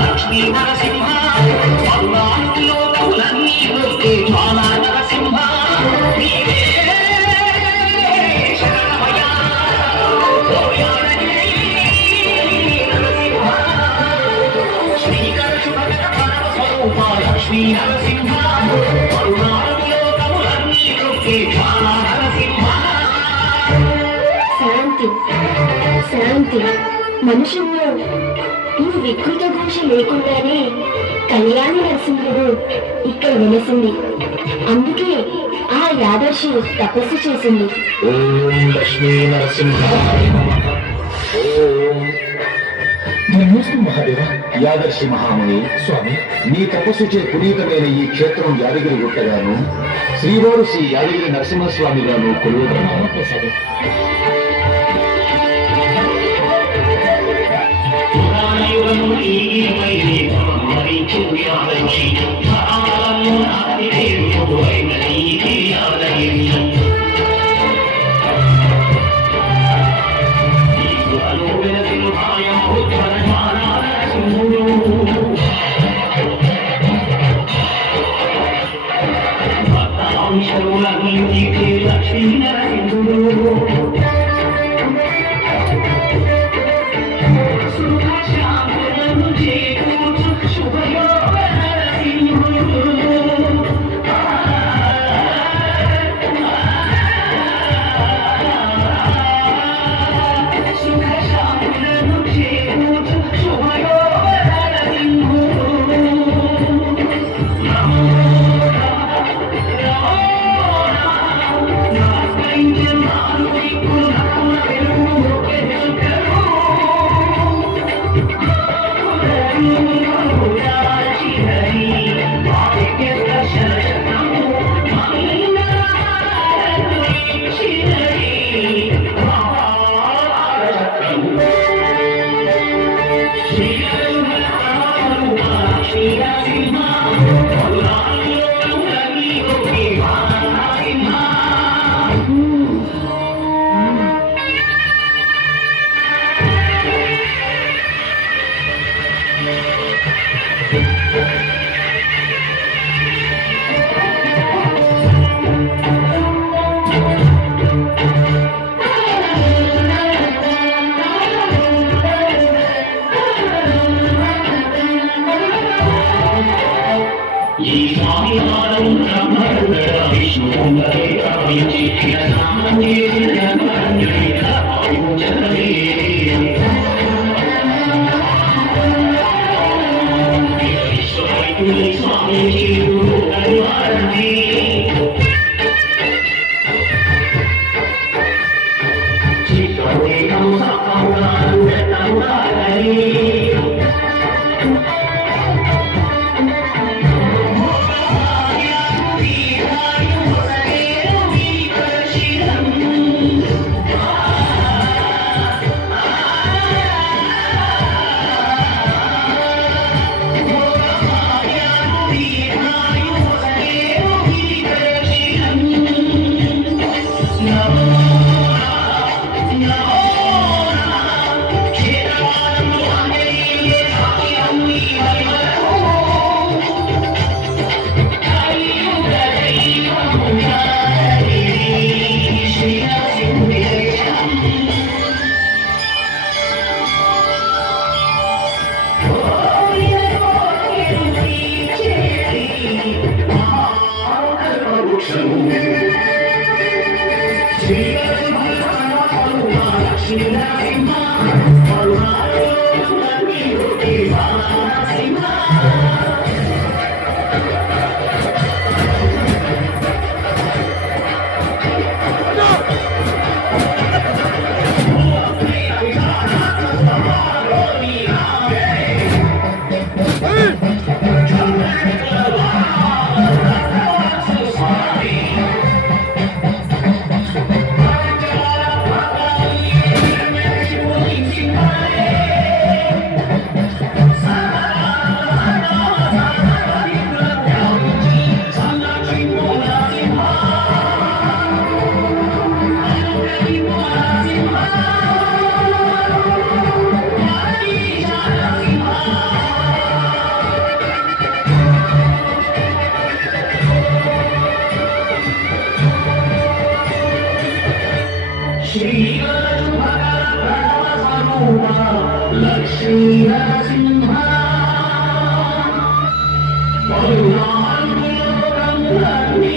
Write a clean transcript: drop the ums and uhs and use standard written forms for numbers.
లక్ష్మీ నరసింహ లోకములన్నీ జ్వాలా నరసింహ శ్రీకర శుభకర ప్రణవ స్వరూప లక్ష్మీ నరసింహ లోకములన్నీ జ్వాలా నరసింహ. శాంతి శాంతి మనుషుల్లో ఈ వికృత ఘోష లేకుండానే కళ్యాణ నరసింహుడు ఇక్కడ వెలిసింది. అందుకే ఆ యాదర్శి తపస్సు చేసింది. ఓం లక్ష్మీ నరసింహాయ నమః. ఓం ధన్యోస్మి మహాదేవ. యాదర్శి మహాముని స్వామి, మీ తపస్సుచే పునీతమైన ఈ క్షేత్రం యాదగిరి గుట్టగాను, శ్రీవారు శ్రీ యాదగిరి నరసింహస్వామి గాను కొలువుతున్నాను. ప్రసాదం లక్ష్మీ నరసింహుడు శ్రీవరసుభ ప్రణవ స్వరూప లక్ష్మీ నరసింహ పరుణాంగులోకములన్నీ